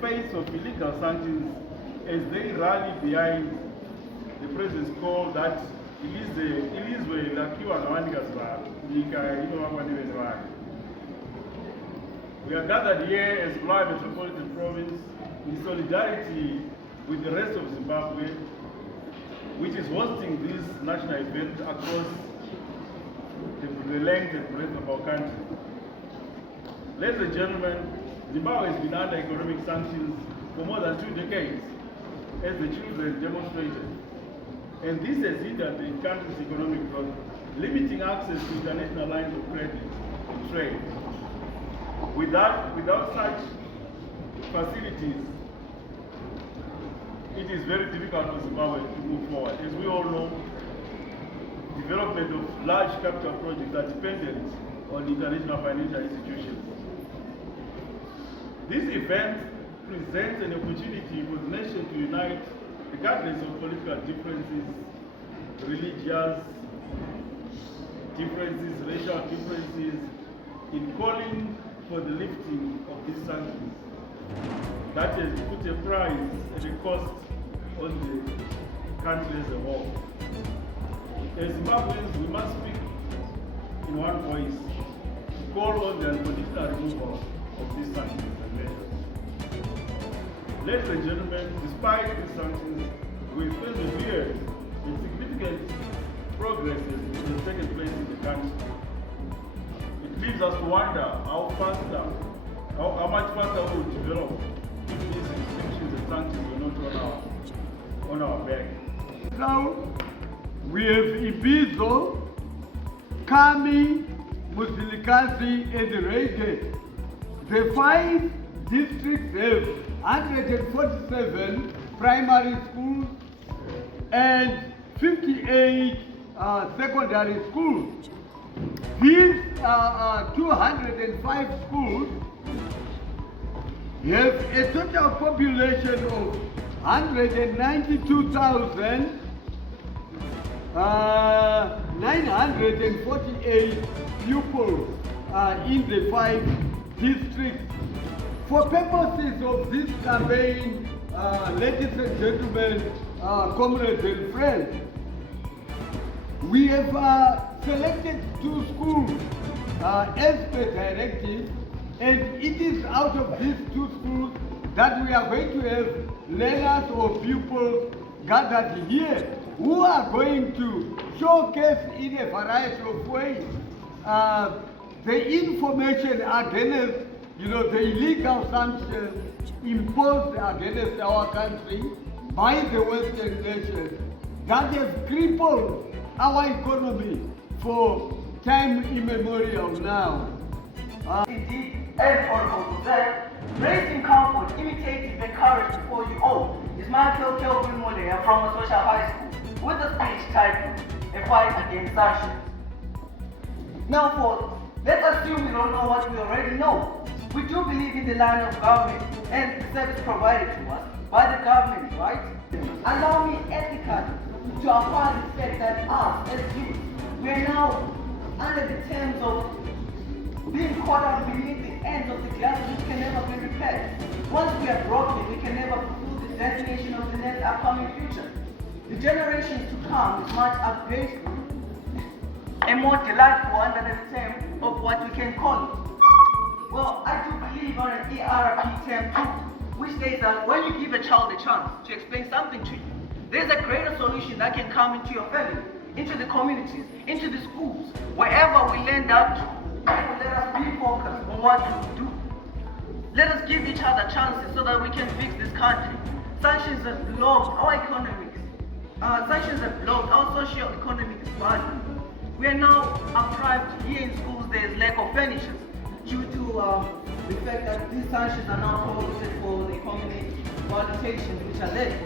face of illegal sanctions as they rally behind the president's call that ilizwe lakiwa na wanikazi wa nyika ino wake. We are gathered here as Zimbabwe Metropolitan Province in solidarity with the rest of Zimbabwe, which is hosting this national event across the length and breadth of our country. Ladies and gentlemen, Zimbabwe has been under economic sanctions for more than 2 decades, as the children demonstrated. And this has hindered the country's economic growth, limiting access to international lines of credit and trade. Without such facilities, it is very difficult for Zimbabwe to move forward. As we all know, development of large capital projects are dependent on international financial institutions. This event presents an opportunity for the nation to unite regardless of political differences, religious differences, racial differences, in calling for the lifting of these sanctions that has put a price and a cost on the country as a whole. As Zimbabweans, we must speak in one voice, call on the unconditional removal of these sanctions and measures. Ladies and gentlemen, despite these sanctions, we persevere in significant progress has taken place in the country. It leaves us to wonder how much faster we will develop if these restrictions and sanctions were not on our back. Now we have Ibizo, Kami, Musilikazi, and Rege. The 5 districts have 147 primary schools and 58 secondary schools. These 205 schools have a total population of 192,948 pupils in the 5 districts. For purposes of this campaign, ladies and gentlemen, comrades and friends, we have selected 2 schools as per directive, and it is out of these 2 schools that we are going to have learners or pupils gathered here who are going to showcase in a variety of ways the information against the illegal sanctions imposed against our country by the Western nations that has crippled our economy for time immemorial now. Indeed, and Honorable that raising comfort, imitating the courage before you all is Michael Kelvin Molea from a social high school with a speech titled A Fight Against Sanctions. Now, let's assume we don't know what we already know. We do believe in the line of government and the service provided to us by the government, right? Allow me ethically to affirm the fact that us as youth, we are now under the terms of being caught up beneath the ends of the glass which can never be repaired. Once we are broken, we can never fulfill the destination of the next upcoming future. The generations to come is much upgraded and more delightful under the term of what we can call it. Well, I do believe on an ERP term too, which states that when you give a child a chance to explain something to you, there's a greater solution that can come into your family, into the communities, into the schools, wherever we land up to. Let us be focused on what to do. Let us give each other chances so that we can fix this country. Sanctions have blocked our economics. Sanctions have blocked our socio-economic value. We are now deprived here in schools. There is lack of furnitures due to the fact that these sanctions are now prohibited for the economic violations which are there.